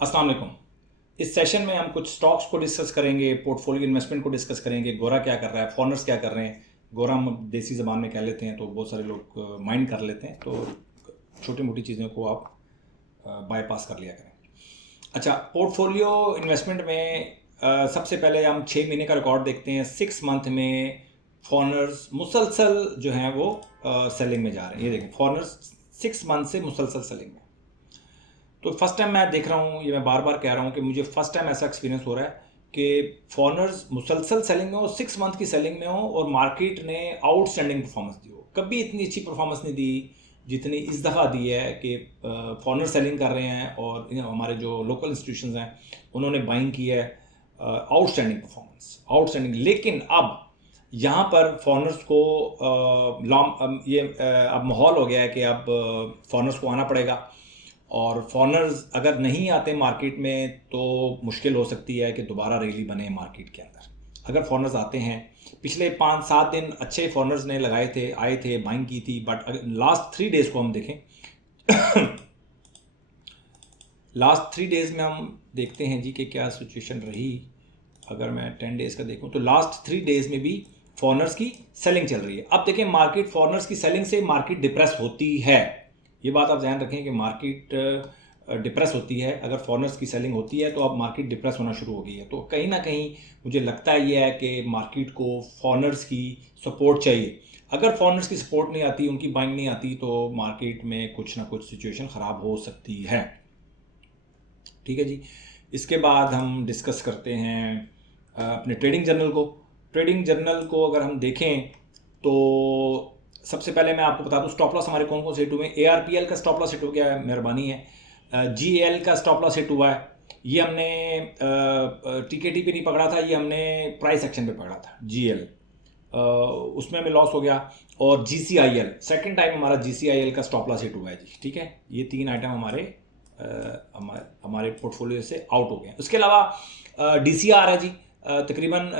अस्सलाम वालेकुम। इस सेशन में हम कुछ स्टॉक्स को डिस्कस करेंगे, पोर्टफोलियो इन्वेस्टमेंट को डिस्कस करेंगे, गोरा क्या कर रहा है, फॉरनर्स क्या कर रहे हैं। गोरा हम देसी ज़बान में कह लेते हैं तो बहुत सारे लोग माइंड कर लेते हैं, तो छोटी मोटी चीज़ों को आप बाईपास कर लिया करें। अच्छा, पोर्टफोलियो इन्वेस्टमेंट में सबसे पहले हम 6 महीने का रिकॉर्ड देखते हैं। 6 मंथ में फॉरनर्स मुसलसल जो हैं वो सेलिंग में जा रहे हैं। ये देखें, फॉरनर्स 6 मंथ से मुसलसल सेलिंग में। तो फर्स्ट टाइम मैं देख रहा हूँ, ये मैं बार बार कह रहा हूँ कि मुझे फर्स्ट टाइम ऐसा एक्सपीरियंस हो रहा है कि फॉरनर्स मुसलसल सेलिंग में हो, 6 मंथ की सेलिंग में हो और मार्केट ने आउटस्टैंडिंग परफॉर्मेंस दी हो। कभी इतनी अच्छी परफॉर्मेंस नहीं दी जितनी इस दफ़ा दी है कि फॉरनर सेलिंग कर रहे हैं और हमारे जो लोकल इंस्टीट्यूशंस हैं उन्होंने बाइंग की है। Outstanding performance, outstanding. लेकिन अब यहाँ पर फॉरनर्स को अब माहौल हो गया है कि अब फॉरनर्स को आना पड़ेगा, और फॉरनर्स अगर नहीं आते मार्केट में तो मुश्किल हो सकती है कि दोबारा रैली बने मार्केट के अंदर। अगर फॉरनर्स आते हैं, पिछले 5-7 दिन अच्छे फॉरनर्स ने लगाए थे, आए थे, बाइंग की थी, बट अगर लास्ट 3 डेज़ को हम देखें लास्ट 3 डेज़ में हम देखते हैं जी कि क्या सिचुएशन रही। अगर मैं 10 डेज़ का देखूं तो लास्ट 3 डेज़ में भी फॉरनर्स की सेलिंग चल रही है। अब देखें, मार्केट फॉरनर्स की सेलिंग से मार्केट डिप्रेस होती है। ये बात आप ध्यान रखें कि मार्केट डिप्रेस होती है। अगर फॉरनर्स की सेलिंग होती है तो अब मार्केट डिप्रेस होना शुरू हो गई है। तो कहीं ना कहीं मुझे लगता है ये है कि मार्केट को फॉरनर्स की सपोर्ट चाहिए। अगर फॉरनर्स की सपोर्ट नहीं आती, उनकी बाइंग नहीं आती, तो मार्केट में कुछ ना कुछ सिचुएशन ख़राब हो सकती है। ठीक है जी। इसके बाद हम डिस्कस करते हैं अपने ट्रेडिंग जर्नल को। ट्रेडिंग जर्नल को अगर हम देखें तो सबसे पहले मैं आपको बता दूं स्टॉप लॉस हमारे कौन कौन से हिट हुए हैं। ARPL का स्टॉप लॉस हिट हो गया है, मेहरबानी है। GAL का स्टॉप लॉस हिट हुआ है। ये हमने TKT पे नहीं पकड़ा था, ये हमने प्राइस एक्शन पे पकड़ा था। GL उसमें हमें लॉस हो गया। और GCIL सेकंड टाइम हमारा GCIL का स्टॉप लॉस हिट हुआ है जी। ठीक है, ये 3 आइटम हमारे पोर्टफोलियो से आउट हो गए हैं। उसके अलावा DCR है जी, तकरीबन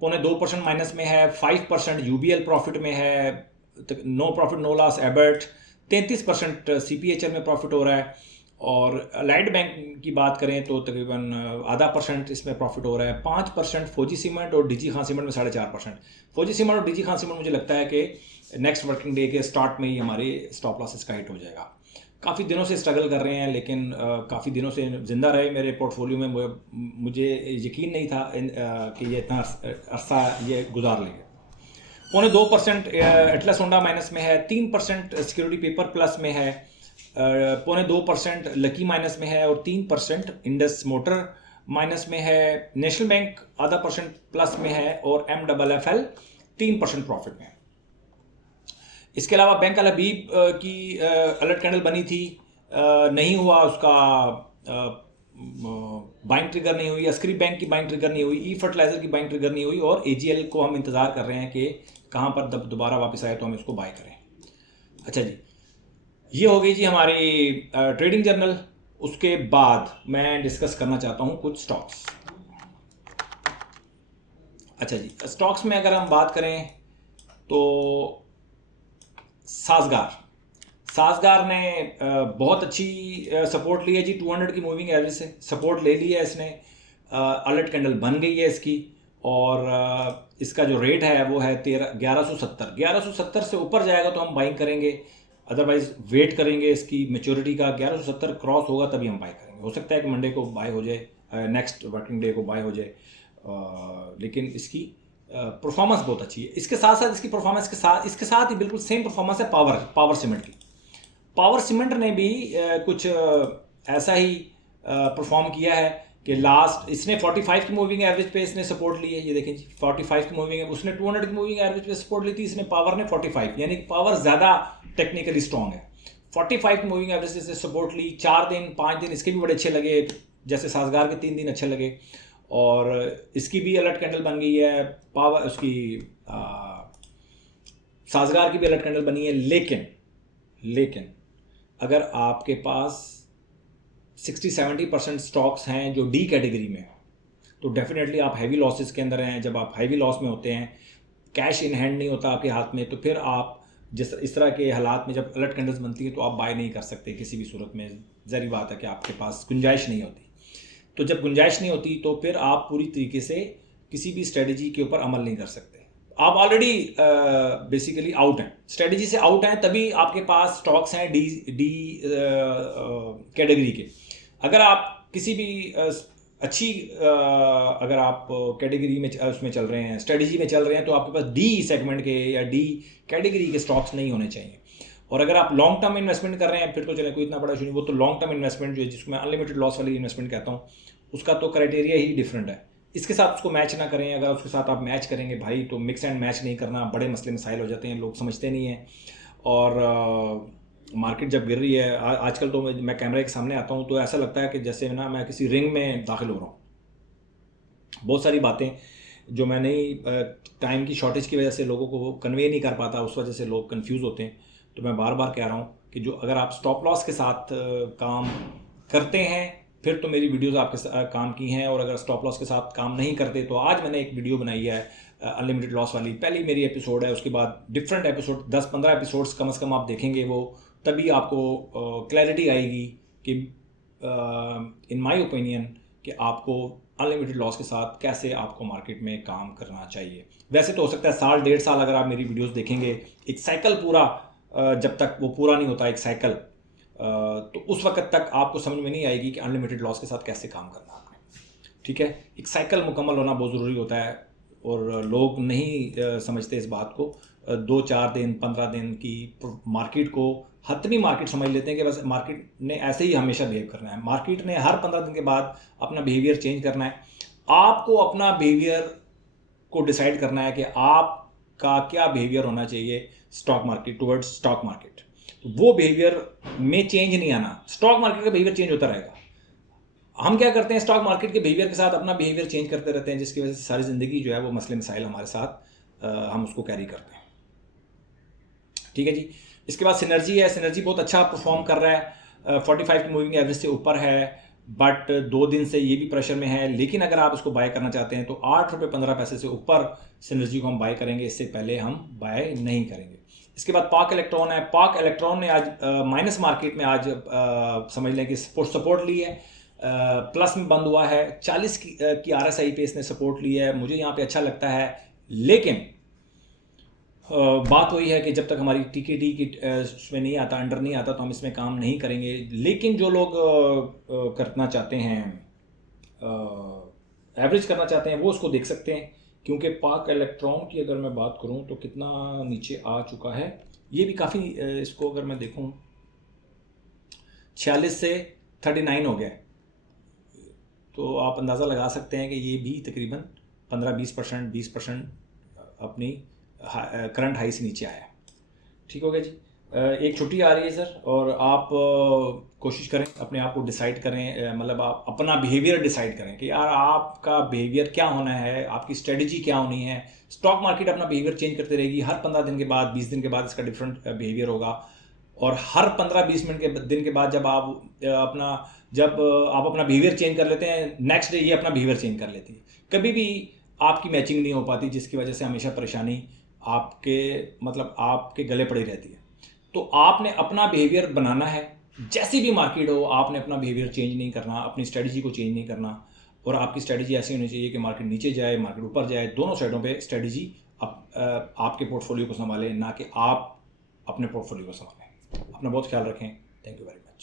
0.25% माइनस में है। 5% UBL प्रॉफिट में है। नो प्रॉफिट नो लॉस एबर्ट। 33% CPHL में प्रॉफिट हो रहा है। और अलाइड बैंक की बात करें तो तकरीबन आधा % इसमें प्रॉफिट हो रहा है। 5% फौजी सीमेंट और DG खान सीमेंट में 4.5%। फौजी सीमेंट और DG खान सीमेंट मुझे लगता है कि नेक्स्ट वर्किंग डे के स्टार्ट में ही हमारे स्टॉप लॉसेस का हिट हो जाएगा। काफ़ी दिनों से स्ट्रगल कर रहे हैं, लेकिन काफ़ी दिनों से ज़िंदा रहे मेरे पोर्टफोलियो में। मुझे यकीन नहीं था कि ये इतना अरसा ये गुजार लेंगे। 0.2% एटलस होंडा माइनस में है। 3% सिक्योरिटी पेपर प्लस में है। 0.2% लकी माइनस में है और 3% इंडस मोटर माइनस में है। नेशनल बैंक आधा % प्लस में है और MFFL 3% प्रॉफिट में है। इसके अलावा बैंक अल हबीब की अलर्ट कैंडल बनी थी, नहीं हुआ उसका बाइंग ट्रिगर नहीं हुई। अस्करी बैंक की बाइंग ट्रिगर नहीं हुई। ई फर्टिलाइजर की बाइंग ट्रिगर नहीं हुई। और AGL को हम इंतज़ार कर रहे हैं कि कहाँ पर दोबारा वापस आए तो हम इसको बाय करें। अच्छा जी, ये हो गई जी हमारी ट्रेडिंग जर्नल। उसके बाद मैं डिस्कस करना चाहता हूँ कुछ स्टॉक्स। अच्छा जी, स्टॉक्स में अगर हम बात करें तो साजगार ने बहुत अच्छी सपोर्ट ली है जी। 200 की मूविंग एवरेज से सपोर्ट ले ली है इसने। अलर्ट कैंडल बन गई है इसकी। और इसका जो रेट है वो है 1170 से ऊपर जाएगा तो हम बाइंग करेंगे, अदरवाइज वेट करेंगे इसकी मेच्योरिटी का। 1170 क्रॉस होगा तभी हम बाय करेंगे। हो सकता है कि मंडे को बाय हो जाए, नेक्स्ट वर्किंग डे को बाय हो जाए, लेकिन इसकी परफॉर्मेंस बहुत अच्छी है। इसके साथ साथ इसकी परफॉर्मेंस के साथ इसके साथ ही बिल्कुल सेम परफॉर्मेंस है पावर सीमेंट की। पावर सीमेंट ने भी कुछ ऐसा ही परफॉर्म किया है कि लास्ट इसने 45 की मूविंग एवरेज पे इसने सपोर्ट ली है। ये देखें जी, 45 की मूविंग है, उसने 200 की मूविंग एवरेज पे सपोर्ट ली थी, इसने पावर ने 45, यानी पावर ज़्यादा टेक्निकली स्ट्रॉन्ग है। 45 की मूविंग एवरेज से इसने सपोर्ट ली। 4 दिन 5 दिन इसके भी बड़े अच्छे लगे, जैसे साजगार के 3 दिन अच्छे लगे। और इसकी भी अलर्ट कैंडल बन गई है। पावर उसकी साजगार की भी अलर्ट कैंडल बनी है। लेकिन अगर आपके पास 60-70% स्टॉक्स हैं जो D कैटेगरी में, तो डेफिनेटली आप हैवी लॉसेस के अंदर हैं। जब आप हैवी लॉस में होते हैं, कैश इन हैंड नहीं होता आपके हाथ में, तो फिर आप इस तरह के हालात में जब अलर्ट कैंडल्स बनती है तो आप बाय नहीं कर सकते किसी भी सूरत में। ज़रूरी बात है कि आपके पास गुंजाइश नहीं होती। तो जब गुंजाइश नहीं होती तो फिर आप पूरी तरीके से किसी भी स्ट्रेटजी के ऊपर अमल नहीं कर सकते। आप ऑलरेडी बेसिकली आउट हैं, स्ट्रेटजी से आउट हैं, तभी आपके पास स्टॉक्स हैं डी डी कैटेगरी के। अगर आप किसी भी अच्छी अगर आप कैटेगरी में उसमें चल रहे हैं, स्ट्रेटजी में चल रहे हैं, तो आपके पास डी सेगमेंट के या डी कैटेगरी के स्टॉक्स नहीं होने चाहिए। और अगर आप लॉन्ग टर्म इन्वेस्टमेंट कर रहे हैं फिर तो चले कोई इतना बड़ा इशू नहीं, वो तो लॉन्ग टर्म इन्वेस्टमेंट जो है जिसको मैं अनलिमिटेड लॉस वाली इन्वेस्टमेंट कहता हूँ, उसका तो क्राइटेरिया ही डिफरेंट है। इसके साथ उसको मैच ना करें। अगर उसके साथ आप मैच करेंगे भाई तो मिक्स एंड मैच नहीं करना, बड़े मसले मसाइल हो जाते हैं, लोग समझते नहीं हैं। और मार्केट जब गिर रही है आजकल तो मैं कैमरे के सामने आता हूँ तो ऐसा लगता है कि जैसे ना मैं किसी रिंग में दाखिल हो रहा हूँ। बहुत सारी बातें जो मैं नहीं टाइम की शॉर्टेज की वजह से लोगों को कन्वे नहीं कर पाता, उस वजह से लोग कंफ्यूज होते हैं। तो मैं बार बार कह रहा हूँ कि जो अगर आप स्टॉप लॉस के साथ काम करते हैं फिर तो मेरी वीडियोस आपके काम की हैं, और अगर स्टॉप लॉस के साथ काम नहीं करते तो आज मैंने एक वीडियो बनाई है अनलिमिटेड लॉस वाली, पहली मेरी एपिसोड है। उसके बाद डिफरेंट एपिसोड 10-15 एपिसोड्स कम से कम आप देखेंगे, वो तभी आपको क्लैरिटी आएगी कि इन माय ओपिनियन कि आपको अनलिमिटेड लॉस के साथ कैसे आपको मार्केट में काम करना चाहिए। वैसे तो हो सकता है साल 1.5 साल अगर आप मेरी वीडियोस देखेंगे, एक साइकिल पूरा जब तक वो पूरा नहीं होता एक साइकिल, तो उस वक्त तक आपको समझ में नहीं आएगी कि अनलिमिटेड लॉस के साथ कैसे काम करना आपने। ठीक है, एक साइकिल मुकम्मल होना बहुत ज़रूरी होता है, और लोग नहीं समझते इस बात को। 2-4 दिन 15 दिन की मार्केट को हतमी मार्केट समझ लेते हैं कि बस मार्केट ने ऐसे ही हमेशा बिहेव करना है। मार्केट ने हर 15 दिन के बाद अपना बिहेवियर चेंज करना है। आपको अपना बिहेवियर को डिसाइड करना है कि आपका क्या बिहेवियर होना चाहिए stock market towards stock market. वो बिहेवियर में चेंज नहीं आना, स्टॉक मार्केट का बिहेवियर चेंज होता रहेगा। हम क्या करते हैं, स्टॉक मार्केट के बिहेवियर के साथ अपना बिहेवियर चेंज करते रहते हैं, जिसकी वजह से सारी ज़िंदगी जो है वो मसले मसाइल हमारे साथ हम उसको कैरी करते हैं। ठीक है जी। इसके बाद सिनर्जी है, सिनर्जी बहुत अच्छा परफॉर्म कर रहा है, 45 की मूविंग एवरेज से ऊपर है, बट 2 दिन से ये भी प्रेशर में है। लेकिन अगर आप इसको बाय करना चाहते हैं तो 8 रुपये 15 पैसे से ऊपर सिनर्जी को हम बाय करेंगे, इससे पहले हम बाय नहीं करेंगे। इसके बाद पाक इलेक्ट्रॉन है। पाक इलेक्ट्रॉन ने आज माइनस मार्केट में आज समझ लें कि सपोर्ट ली है, प्लस में बंद हुआ है। 40 की RSI पे इसने सपोर्ट ली है, मुझे यहाँ पे अच्छा लगता है। लेकिन बात वही है कि जब तक हमारी TKT की इसमें नहीं आता, अंडर नहीं आता, तो हम इसमें काम नहीं करेंगे। लेकिन जो लोग करना चाहते हैं, एवरेज करना चाहते हैं, वो उसको देख सकते हैं, क्योंकि पाक इलेक्ट्रॉन की अगर मैं बात करूं तो कितना नीचे आ चुका है। ये भी काफ़ी इसको अगर मैं देखूं 46 से 39 हो गया, तो आप अंदाज़ा लगा सकते हैं कि ये भी तकरीबन 15-20%, 20% अपनी करंट हाई से नीचे आया। ठीक हो गया जी। एक छुट्टी आ रही है सर, और आप कोशिश करें अपने आप को डिसाइड करें, मतलब आप अपना बिहेवियर डिसाइड करें कि यार आपका बिहेवियर क्या होना है, आपकी स्ट्रेटजी क्या होनी है। स्टॉक मार्केट अपना बिहेवियर चेंज करते रहेगी, हर 15 दिन के बाद 20 दिन के बाद इसका डिफरेंट बिहेवियर होगा, और हर 15-20 मिनट के दिन के बाद जब आप अपना बिहेवियर चेंज कर लेते हैं, नेक्स्ट डे ये अपना बिहेवियर चेंज कर लेती है। कभी भी आपकी मैचिंग नहीं हो पाती, जिसकी वजह से हमेशा परेशानी आपके गले पड़ी रहती है। तो आपने अपना बिहेवियर बनाना है, जैसी भी मार्केट हो आपने अपना बिहेवियर चेंज नहीं करना, अपनी स्ट्रेटजी को चेंज नहीं करना। और आपकी स्ट्रेटजी ऐसी होनी चाहिए कि मार्केट नीचे जाए, मार्केट ऊपर जाए, दोनों साइडों पे स्ट्रेटजी आपके पोर्टफोलियो को संभाले, ना कि आप अपने पोर्टफोलियो को संभालें। अपना बहुत ख्याल रखें। Thank you very much.